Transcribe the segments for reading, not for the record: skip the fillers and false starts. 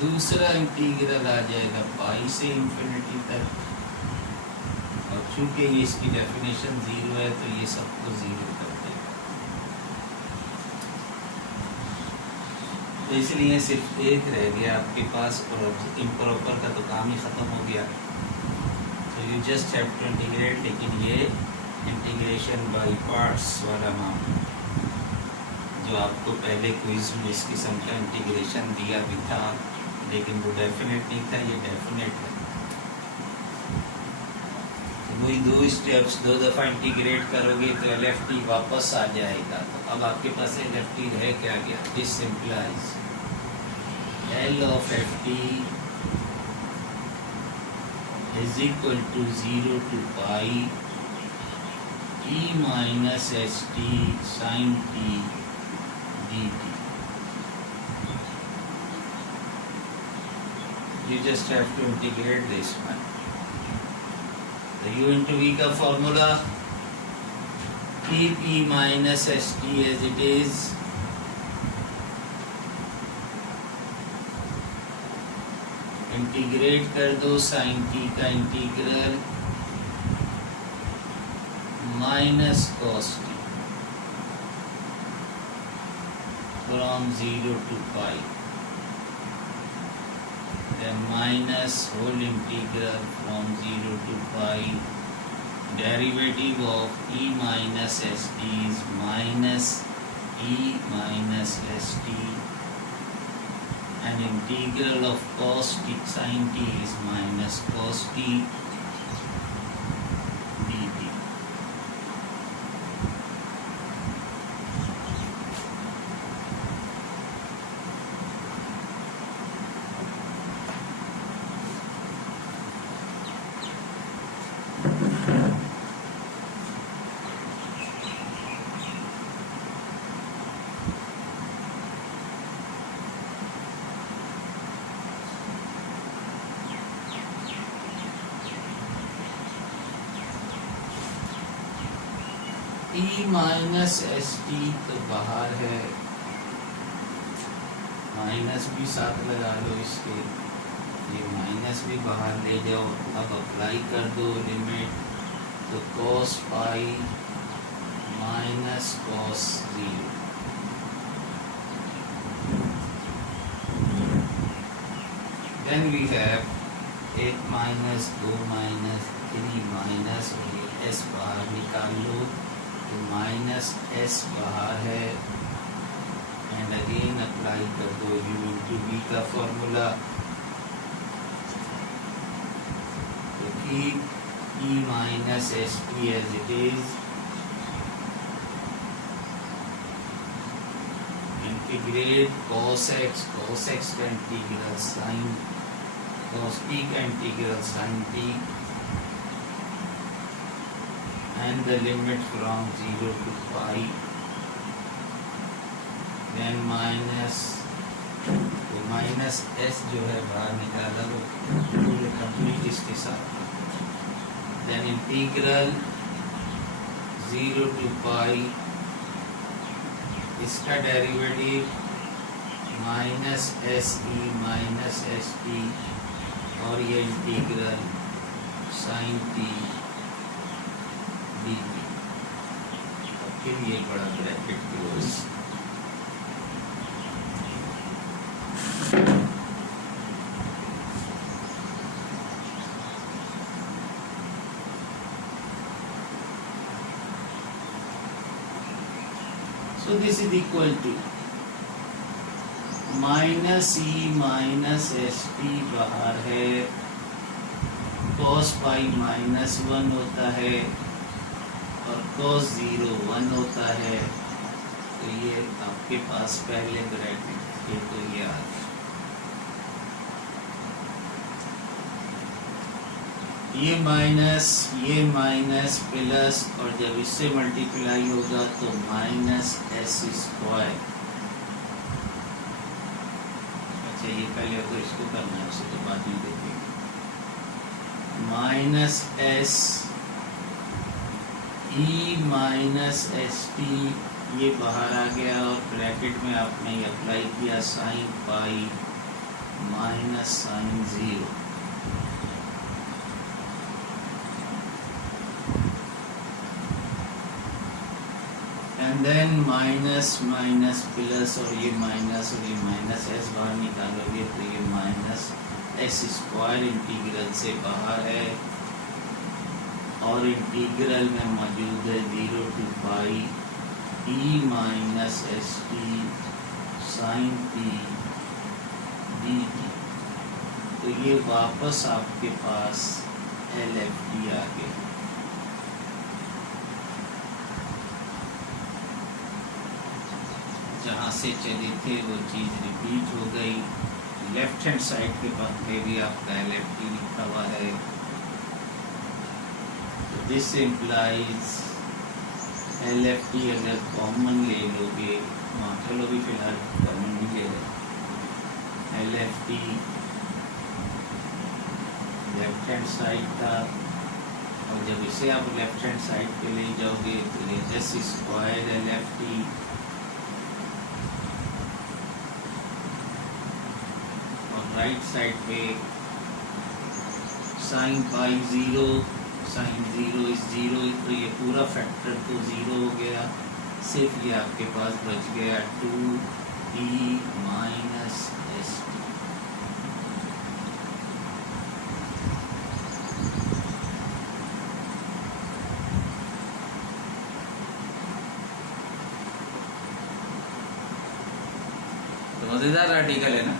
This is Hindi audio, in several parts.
दूसरा इंटीग्रल आ जाएगा पाई से इंफिनिटी तक, और चूंकि ये इसकी डेफिनेशन ज़ीरो है तो ये सबको ज़ीरो कर देगा। तो इसलिए सिर्फ एक रह गया आपके पास, और इम्प्रॉपर का तो काम ही ख़त्म हो गया। तो you just have to integrate, लेकिन ये इंटीग्रेशन बाय पार्ट्स वाला नाम जो आपको पहले क्विज में इस किस्म का इंटीग्रेशन दिया भी था, लेकिन वो डेफिनेट नहीं था, ये डेफिनेट है। वही दो स्टेप्स, दो दफ़ा इंटीग्रेट करोगे तो एल एफ टी वापस आ जाएगा। तो अब आपके पास एल एफ टी रह क्या गया? This simplifies L of F T is equal to 0 to pi e minus S T sine T D T. You just have to integrate this one. The u into v का formula, keep e minus s t as it is, integrate कर दो साइन t का integral minus cos t from 0 to pi, then minus whole integral from 0 to pi, derivative of e minus st is minus e minus st, and integral of cos t sin t is minus cos t dt. e minus S T तो बाहर है, माइनस भी साथ लगा लो इसके, ये माइनस भी बाहर ले जाओ। अब अप्लाई कर दो लिमिट, तो cos pi minus cos 0, then we have 1 minus 2 minus 3 minus, और ये s बाहर निकाल लो, तो माइनस एस बाहर है, एंड अगेन अप्लाई कर दो u इंटू v का फॉर्मूला। तो keep e minus S T as it is, integrate cos x का इंटीग्रल साइन cos t का integral sine t, and the limit from 0 to pi, then minus, तो माइनस s जो है बाहर निकाला वो पूरे कंप्लीट इसके साथ, then इंटीग्रल 0 to pi, इसका derivative minus S E minus S T, और ये इंटीग्रल साइन टी dt। फिर ये बड़ा bracket close, so this is equal to minus E minus S T बाहर है, cos पाई माइनस 1 होता है, और cos 0 1 होता है। तो ये आपके पास पहले ब्रैकेट थे, तो ये आ गया। ये माइनस प्लस, और जब इससे मल्टीप्लाई होगा तो माइनस एस स्क्वायर। अच्छा, ये पहले तो इसको करना है, उसे तो बाद में देखेंगे। Minus S E minus S T, ये बाहर आ गया, और ब्रैकेट में आपने अप्लाई किया sine pi minus sine 0 and then minus minus plus और ये माइनस एस बाहर निकालोगे तो ये माइनस एस स्क्वायर इंटीग्रल से बाहर है और इंटीग्रल में मौजूद है 0 to pi e minus S T sine T D T. तो ये वापस आपके पास एल एफ टी आ गया। जहाँ से चले थे वो चीज़ रिपीट हो गई। लेफ्ट हैंड साइड के पास में भी आपका एल एफ टी लिखा हुआ है। तो this implies L F T अगर कॉमन ले लोगे, चलो भी फिलहाल कॉमन नहीं ले रहे, L F T left hand side का, और जब इसे आप लेफ्ट हैंड साइड पे ले जाओगे तो ये S square L F T right side पे साइन पाई 0 साइन 0 इज 0, तो ये पूरा फैक्टर तो 0 हो गया। सिर्फ ये आपके पास बच गया 2e माइनस एस टी। तो मजेदार आर्टिकल है ना।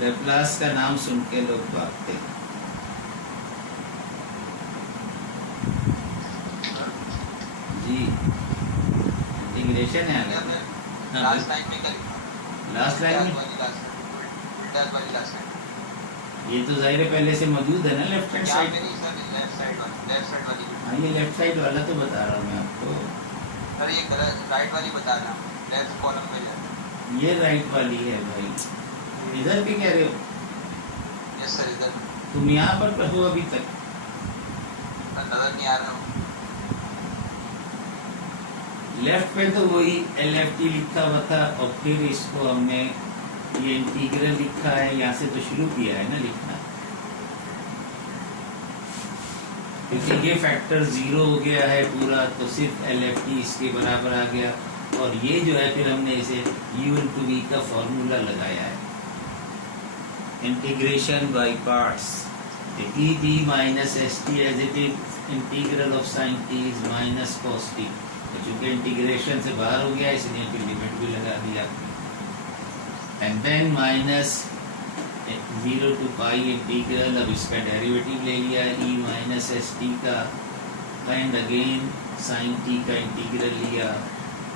लेप्लास का नाम सुन के लोग भागते हैं। जी इंटीग्रेशन है लास्ट लाइन में लास्ट लाइन में ये तो जाहिर है पहले से मौजूद है ना लेफ्ट हैंड साइड। हाँ ये लेफ्ट साइड वाला तो बता रहा हूँ मैं आपको। सर ये राइट वाली बता रहा हूँ, लेफ्ट कॉलम में ये राइट वाली है भाई। इधर भी कह रहे हो? यस सर इधर। तुम यहाँ पर हो अभी तक? नजर नहीं आ रहा हूँ। लेफ्ट पे तो वही एल एफ टी लिखा हुआ था और फिर इसको हमने ये इंटीग्रल लिखा है, यहाँ से तो शुरू किया है ना लिखना, क्योंकि ये फैक्टर 0 हो गया है पूरा, तो सिर्फ एल एफ टी इसके बराबर आ गया। और ये जो है फिर हमने इसे u into v का फॉर्मूला लगाया है, integration by parts. e t minus S T as it is integral of sine t is minus cos t। तो चूंकि इंटीग्रेशन से बाहर हो गया इसलिए फिर लिमिट भी लगा दिया। And then minus 0 to pi integral, अब इसका डेरिवेटिव ले लिया e माइनस एस टी का, एंड अगेन साइन t का इंटीग्रल लिया।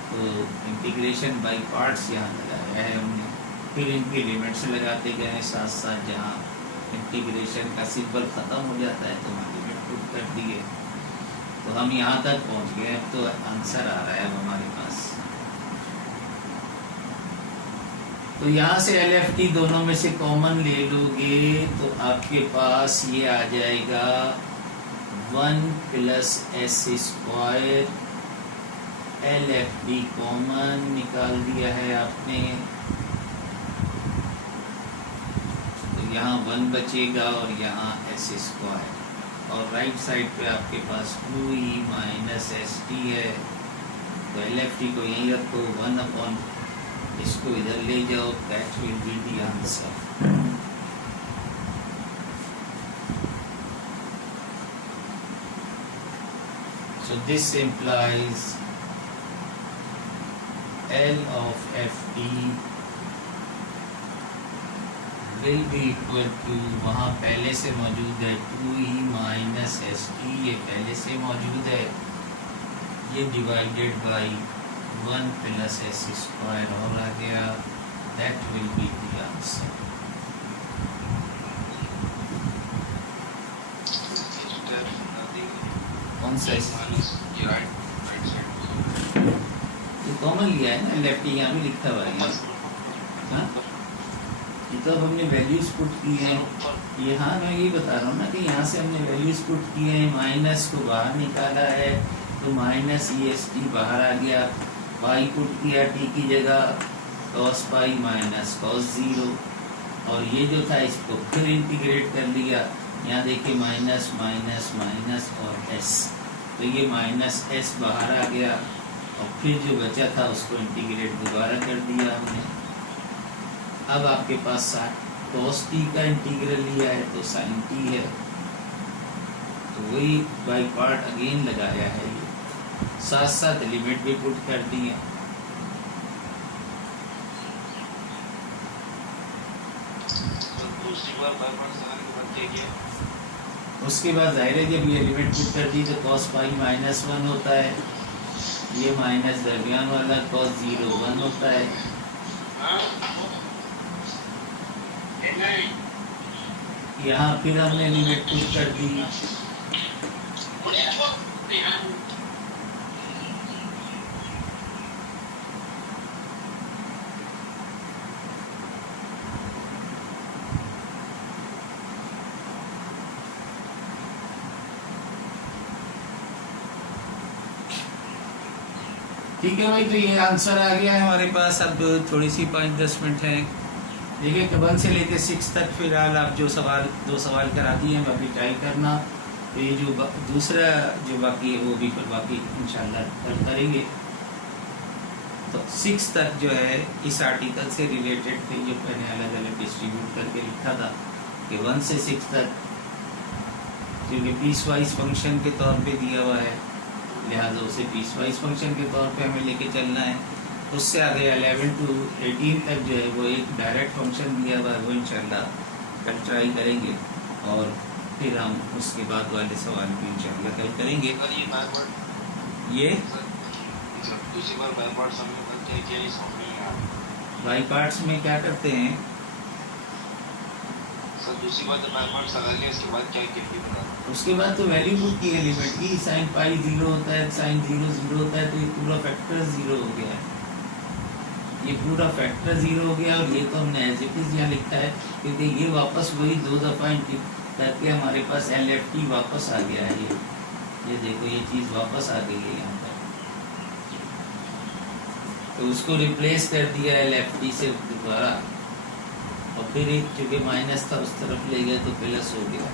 तो इंटीग्रेशन बाय पार्ट्स यहाँ लगाया है हमने। फिर इनकी लिमिट्स लगाते गए साथ साथ, जहाँ इंटीग्रेशन का सिंबल ख़त्म हो जाता है तो वहाँ लिमिट पुट कर दिए। तो हम यहाँ तक पहुँच गए। अब तो आंसर आ रहा है अब हमारे पास। तो यहाँ से एल एफ टी दोनों में से कॉमन ले लोगे तो आपके पास ये आ जाएगा 1 plus S square. L F D common निकाल दिया है आपने, तो यहाँ 1 बचेगा और यहाँ एस स्क्वायर, और राइट साइड पे आपके पास 2e माइनस एस टी है। तो एल एफ टी को यहीं रखो, 1 अपॉन इसको इधर ले जाओ, that will be the answer. So this implies L of ft will be equal to, वहाँ पहले से मौजूद है 2e माइनस एस टी, ये पहले से मौजूद है, ये divided by 1 plus S square और आ गया, that will be the answer. कौन सा? कॉमन लिया है ना, लेफ्ट यहाँ भी लिखा हुआ है। हाँ ये तो अब हमने वैल्यूज पुट की हैं। ये हाँ मैं यही बता रहा हूँ ना कि यहाँ से हमने वैल्यूज पुट किए हैं, माइनस को बाहर निकाला है तो माइनस ई एस टी बाहर आ गया, वाई पुट किया टी की जगह, कॉस पाई माइनस कॉस 0, और ये जो था इसको फिर इंटीग्रेट कर लिया। यहाँ देखिए माइनस माइनस माइनस और एस, तो ये माइनस एस बाहर आ गया, और फिर जो बचा था उसको इंटीग्रेट दोबारा कर दिया हमने। अब आपके पास कॉस टी का इंटीग्रल लिया है तो साइन टी है, तो वही बाई पार्ट अगेन लगाया है, ये साथ साथ लिमिट भी पुट कर दी है। उसके बाद जाहिर है जब ये लिमिट पुट कर दी तो कॉस पाई माइनस 1 होता है, ये माइनस दरमियान वाला कॉस 0 1 होता है। यहाँ फिर हमने लिमिट पुट कर दी, ठीक है भाई। तो ये आंसर आ गया है हमारे पास। अब थोड़ी सी 5-10 मिनट है, देखिए 1 से लेकर 6 तक फिलहाल आप जो दो सवाल करा दिए हैं अभी ट्राई करना। तो ये जो दूसरा जो बाकी है वो भी फिर बाकी इंशाल्लाह कल करेंगे। तो 6 तक जो है इस आर्टिकल से रिलेटेड थे, जो मैंने अलग अलग डिस्ट्रीब्यूट करके लिखा था कि 1 से 6 तक क्योंकि पीस वाइज फंक्शन के तौर पे दिया हुआ है, लिहाजा उसे पीस वाइज फंक्शन के तौर पे हमें लेके चलना है। उससे आगे 11 to 18 तक जो है वो एक डायरेक्ट फंक्शन दिया हुआ है, वो इंशाल्लाह कल ट्राई करेंगे, और फिर हम उसके बाद वाले सवाल भी इंशाल्लाह कल करेंगे। ये बाई पार्ट्स में क्या करते हैं, दूसरी बात इसके बाद क्या किया? उसके बाद तो वैल्यू पुट की है लिमिट की, साइन पाई 0 होता है, साइन 0 0 होता है, तो ये पूरा फैक्टर 0 हो गया है, ये पूरा फैक्टर 0 हो गया। और ये तो हमने एज इट इज यहाँ लिखा है क्योंकि ये वापस वही 2 दफ़ा करके हमारे पास LFT वापस आ गया है। ये देखो ये चीज़ वापस आ गई है यहाँ पर, तो उसको रिप्लेस कर दिया LFT से दोबारा, और फिर एक चूँकि माइनस था उस तरफ ले गए तो प्लस हो गया।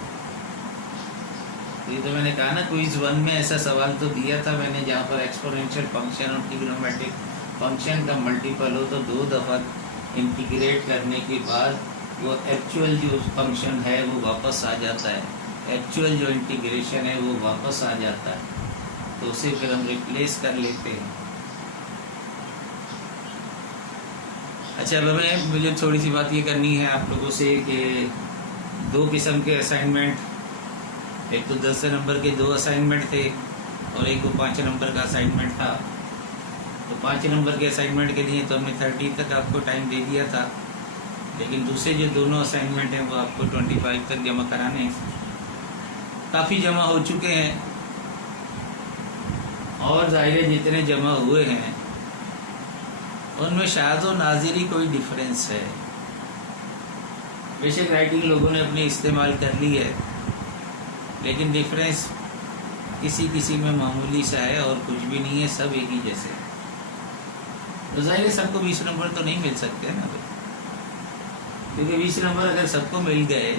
तो ये तो मैंने कहा ना क्विज 1 में ऐसा सवाल तो दिया था मैंने, जहाँ पर एक्सपोनेंशियल फंक्शन और ट्रिग्नोमेट्रिक फंक्शन का मल्टीपल हो तो 2 दफ़ा इंटीग्रेट करने के बाद वो एक्चुअल जो फंक्शन है वो वापस आ जाता है, एक्चुअल जो इंटीग्रेशन है वो वापस आ जाता है, तो उसे फिर हम रिप्लेस कर लेते हैं। अच्छा, अब मुझे थोड़ी सी बात ये करनी है आप लोगों से कि 2 किस्म के असाइनमेंट, एक तो 10 नंबर के 2 असाइनमेंट थे और एक को 5 नंबर का असाइनमेंट था। तो 5 नंबर के असाइनमेंट के लिए तो हमने 30 तक आपको टाइम दे दिया था, लेकिन दूसरे जो दोनों असाइनमेंट हैं वो आपको 25 तक जमा कराने हैं। काफ़ी जमा हो चुके हैं, और ज़ाहिर है जितने जमा हुए हैं उनमें शायद और नाज़िरी कोई डिफरेंस है। बेशक राइटिंग लोगों ने अपनी इस्तेमाल कर ली है, लेकिन डिफरेंस किसी किसी में मामूली सा है और कुछ भी नहीं है, सब एक ही जैसे। तो जाहिर है सबको 20 नंबर तो नहीं मिल सकते ना भाई, क्योंकि 20 नंबर अगर सबको मिल गए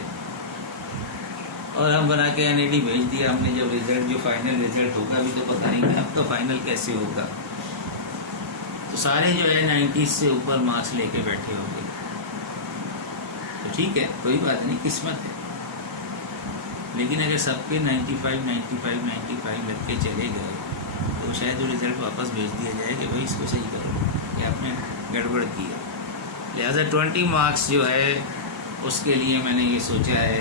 और हम बना के NAD भेज दिया हमने, जब रिजल्ट जो फाइनल रिजल्ट होगा अभी तो पता नहीं है अब तो फाइनल कैसे होगा, तो सारे जो है 90 से ऊपर मार्क्स लेके बैठे होंगे। तो ठीक है, कोई बात नहीं, किस्मत है। लेकिन अगर सबके 95 लग के चले गए तो शायद वो रिज़ल्ट वापस भेज दिया जाए कि भाई इसको सही करो कि आपने गड़बड़ किया। लिहाजा 20 मार्क्स जो है उसके लिए मैंने ये सोचा है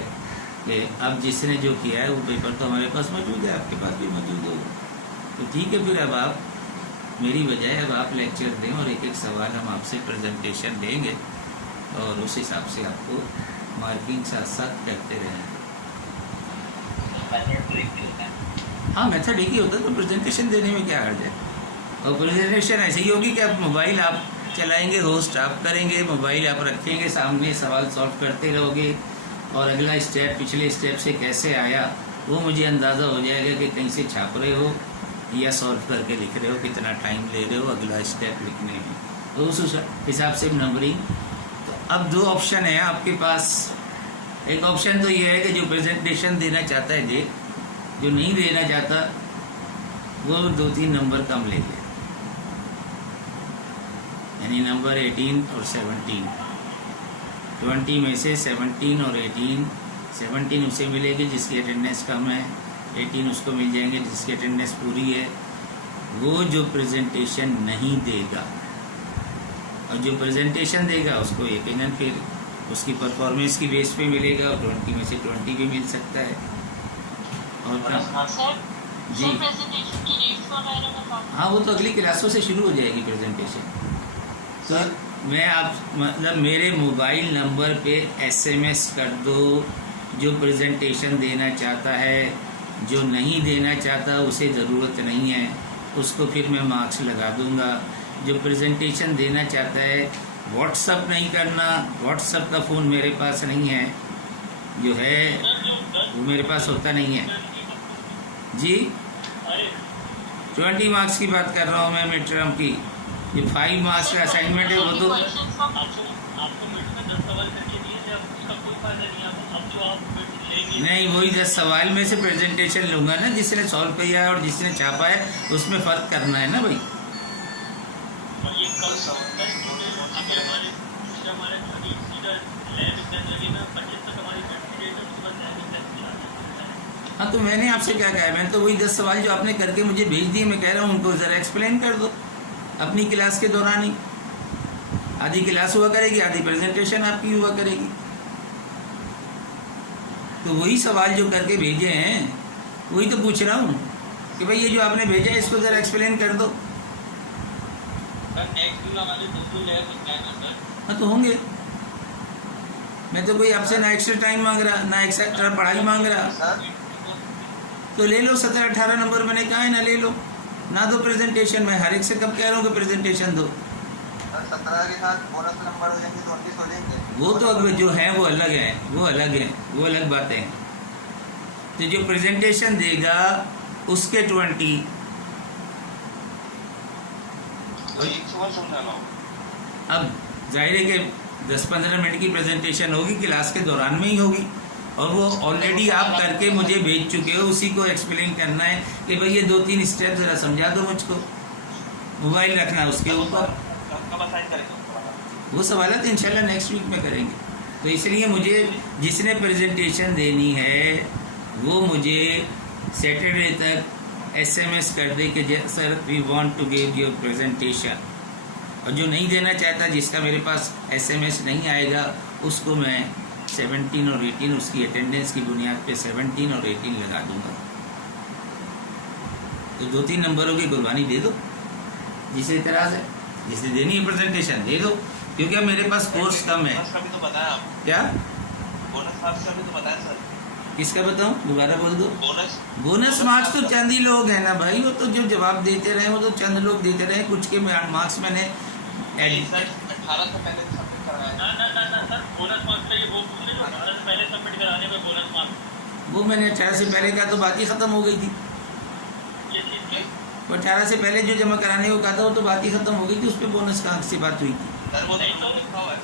कि अब जिसने जो किया है वो पेपर तो हमारे पास मौजूद है, आपके पास भी मौजूद होगा, तो ठीक है। फिर अब आप मेरी बजाय अब आप लेक्चर दें और एक एक सवाल हम आपसे प्रेजेंटेशन देंगे और उस हिसाब से आपको मार्किंग साथ साथ करते रहेंगे। हाँ, मेथड एक ही होता है, तो प्रेजेंटेशन देने में क्या हर्ज है। और प्रेजेंटेशन ऐसे ही होगी कि आप मोबाइल आप चलाएंगे, होस्ट आप करेंगे, मोबाइल आप रखेंगे सामने, सवाल सॉल्व करते रहोगे, और अगला स्टेप पिछले स्टेप से कैसे आया वो मुझे अंदाज़ा हो जाएगा कि कहीं से छाप रहे हो या सॉल्व करके लिख रहे हो, कितना टाइम ले रहे हो अगला स्टेप लिखने में, तो उस हिसाब से नंबरिंग। तो अब दो ऑप्शन है आपके पास। एक ऑप्शन तो ये है कि जो प्रेजेंटेशन देना चाहता है दे, जो नहीं देना चाहता वो 2-3 नंबर कम ले ले, यानी नंबर 18 और 17। 20 में से 17 और 18, 17 उसे मिलेगी जिसकी अटेंडेंस कम है, 18 उसको मिल जाएंगे जिसकी अटेंडेंस पूरी है। वो जो प्रेजेंटेशन नहीं देगा और जो प्रेजेंटेशन देगा उसको यकीनन फिर उसकी परफॉर्मेंस की बेस पे मिलेगा, और 20 में से 20 भी मिल सकता है। और जी हाँ, वो तो अगली क्लासों से शुरू हो जाएगी प्रेजेंटेशन। तो मैं आप मतलब मेरे मोबाइल नंबर पे SMS कर दो जो प्रेजेंटेशन देना चाहता है, जो नहीं देना चाहता उसे ज़रूरत नहीं है, उसको फिर मैं मार्क्स लगा दूंगा। जो प्रेजेंटेशन देना चाहता है व्हाट्सअप नहीं करना, व्हाट्सअप का फ़ोन मेरे पास नहीं है, जो है वो मेरे पास होता नहीं है जी। 20 मार्क्स की बात कर रहा हूँ मैं मिड टर्म की। ये 5 मार्क्स का असाइनमेंट है वो तो नहीं, वही 10 सवाल में से प्रेजेंटेशन लूंगा ना, जिसने सॉल्व किया है और जिसने छापा है उसमें फ़र्क करना है ना भाई। हाँ, तो मैंने आपसे क्या कहा है, मैंने तो वही 10 सवाल जो आपने करके मुझे भेज दिए, मैं कह रहा हूँ उनको ज़रा एक्सप्लेन कर दो अपनी क्लास के दौरान ही। आधी क्लास हुआ करेगी, आधी प्रेजेंटेशन आपकी हुआ करेगी। तो वही सवाल जो करके भेजे हैं वही तो पूछ रहा हूँ कि भाई ये जो आपने भेजा है इसको ज़रा एक्सप्लेन कर दो। हाँ, तो होंगे। मैं तो कोई आपसे ना एक्स्ट्रा टाइम मांग रहा, ना एक्स्ट्रा पढ़ाई मांग रहा। तो ले लो 17-18 नंबर, मैंने कहा है ना ले लो ना। दो प्रेजेंटेशन, मैं हर एक से कब कह रहा हूँ कि प्रेजेंटेशन दो। 17 के साथ बोनस नंबर हो जाएंगे तो 19 हो जाएंगे। वो तो अब जो है वो अलग है, वो अलग है, वो अलग बात है। तो जो प्रेजेंटेशन देगा उसके 20। अब जाहिर है कि 10-15 मिनट की प्रेजेंटेशन होगी, क्लास के दौरान में ही होगी, और वो ऑलरेडी आप करके मुझे भेज चुके हो। उसी को एक्सप्लेन करना है कि भाई ये 2-3 स्टेप ज़रा समझा दो मुझको। मोबाइल रखना उसके ऊपर। वो सवाल है तो इंशाल्लाह नेक्स्ट वीक में करेंगे। तो इसलिए मुझे जिसने प्रेजेंटेशन देनी है वो मुझे सैटरडे तक SMS कर दे कि sir we want to give your presentation. और जो नहीं देना चाहता, जिसका मेरे पास SMS नहीं आएगा, उसको मैं 17 और 18 उसकी अटेंडेंस की बुनियाद पे 17 और 18 लगा दूंगा। तो 2-3 नंबरों की कुर्बानी दे दो। जिसे इतराज़ है, जिसे देनी है प्रेजेंटेशन दे दो, क्योंकि अब मेरे पास कोर्स कम है। तो बताया आप क्या बोनस मार्क्स का भी तो बताया सर। किसका बताऊं, दोबारा बोल दो। बोनस मार्क्स तो चंद ही लोग हैं ना भाई, वो तो जो जवाब देते रहे वो तो चंद लोग देते रहे। कुछ के मार्क्स मैंने 18 से पहले सबमिट करवाया सर। बोनस मार्क्स का ये वो पूछ रहे जो 18 से पहले सबमिट कराने में बोनस मार्क्स, वो मैंने 18 से पहले का तो बात ही ख़त्म हो गई थी। ये चीज़ की वो 18 से पहले जो जमा कराने को कहा था वो तो बात ही ख़त्म हो गई थी। उस पर बोनस कहाँ से बात हुई थी। सर वो नहीं तो लिखा हुआ है,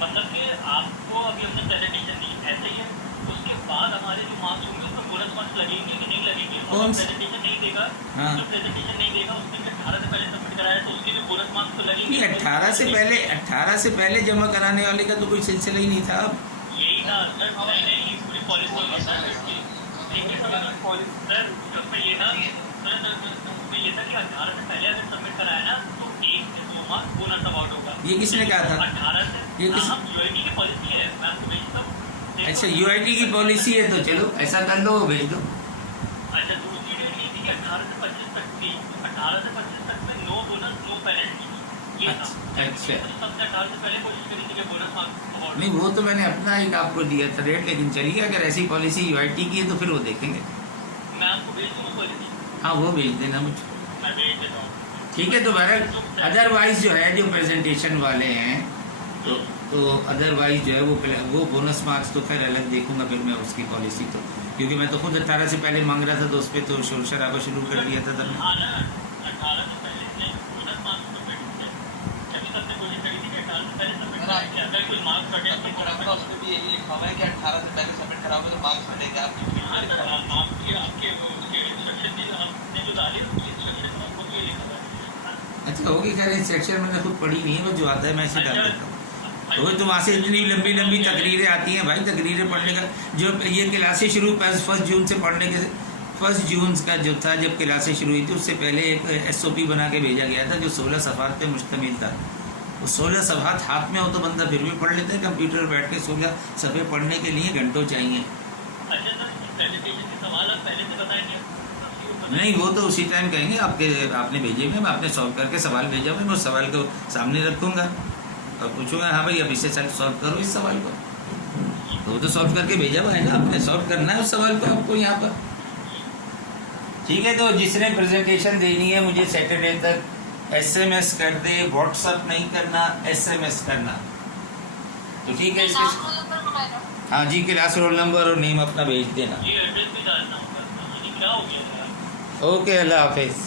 मतलब कि आपको अभी हमने प्रेजेंटेशन दी ऐसे ही है, उसके बाद हमारे जो मार्क्स होंगे उसमें बोनस मार्क्स लगेंगे कि नहीं लगेंगे। कौन प्रेजेंटेशन नहीं देगा, हाँ, जो प्रेजेंटेशन नहीं देगा उसके भी 18 से पहले सबमिट कराया तो उसके भी बोनस मार्क्स तो लगेंगे। 18 से पहले जमा कराने वाले का तो कोई सिलसिला ही नहीं था। अब यही था सर, नहीं पूरी पॉलिसी है सर। देखिए सर उसमें ये था उसमें ये था कि 18 से पहले अगर सबमिट कराया ना तो 1 से 2 मार्क्स बोनस अमाउंट होगा। ये किसने कहा था? 18 से, ये किस UIT की पॉलिसी है, मैं आपको भेजता हूँ। अच्छा, UIT की पॉलिसी है तो चलो ऐसा कर लो, भेज दो। अच्छा, दूसरी डेट ये थी कि 18 से 25 तक थी। 18 से 25 तक में नो बोनस नो पेनल्टी, ये था। अच्छा, सबसे 18 से पहले कोशिश करी थी कि बोनस मार्क्स अवार्ड। नहीं वो तो मैंने अपना एक आपको दिया था रेट, लेकिन चलिए अगर ऐसी पॉलिसी UIT की है तो फिर वो देखेंगे। मैं आपको भेज दूँ पॉलिसी, हाँ वो भेज देना मुझको। मैं भेज देता हूँ। ठीक है, तो बहरहाल अदरवाइज जो है जो प्रेजेंटेशन वाले हैं तो अदरवाइज जो है वो बोनस मार्क्स तो खैर अलग देखूंगा फिर मैं उसकी पॉलिसी तो, क्योंकि मैं तो खुद 18 से पहले मांग रहा था तो उस पर तो शोर शराबा शुरू कर दिया था तब। 18 से पहले बोनस मार्क्स तो भेज दिया, अभी सबने लगता है कुछ मार्क्स कटे सबमिट कराऊंगा उसमें भी यही लिखा हुआ है कि 18 से पहले सबमिट कराओगे तो मार्क्स मिलेंगे आपको। आपके इंस्ट्रक्शन में आपने जो डाली उसकी इंस्ट्रक्शन में वो ये लिखा हुआ है। अच्छा होगी खैर, इंस्ट्रक्शन मैंने खुद पढ़ी नहीं है, वो जो आता है मैं इसे डाल देता हूँ। तो वहाँ से इतनी लंबी लंबी तकरीरें आती हैं भाई, तकरीरें पढ़ने का जो ये क्लासें शुरू 1 जून से पढ़ने के 1 जून का जो था जब क्लासें शुरू हुई थी उससे पहले एक SOP बना के भेजा गया था जो 16 सफ़हात पे मुश्तमिल था। वो 16 सफ़हात हाथ में हो तो बंदा फिर भी पढ़ लेता है, कंप्यूटर पर बैठ के 16 सफ़े पढ़ने के लिए घंटों चाहिए। अच्छा सर, पहले पेज के सवाल आप पहले से बताएंगे? नहीं वो तो उसी टाइम कहेंगे, आपने भेजे हुए, मैं आपने सॉल्व करके सवाल भेजा हुआ, मैं उस सवाल को सामने रखूँगा और पूछूंगा हाँ भाई अब इसे सॉल्व करो इस सवाल को, तो वो तो सॉल्व करके भेजा हुआ है ना, आपने सॉल्व करना है उस सवाल को आपको यहाँ पर। ठीक है, तो जिसने प्रेजेंटेशन देनी है मुझे सैटरडे तक SMS कर दे, व्हाट्सअप नहीं करना, SMS करना। तो ठीक है, इसके हाँ जी, क्लास रोल नंबर और नेम अपना भेज देना। ये एड्रेस भी डालना होगा, क्या हो गया? ओके, अल्लाह हाफिज़।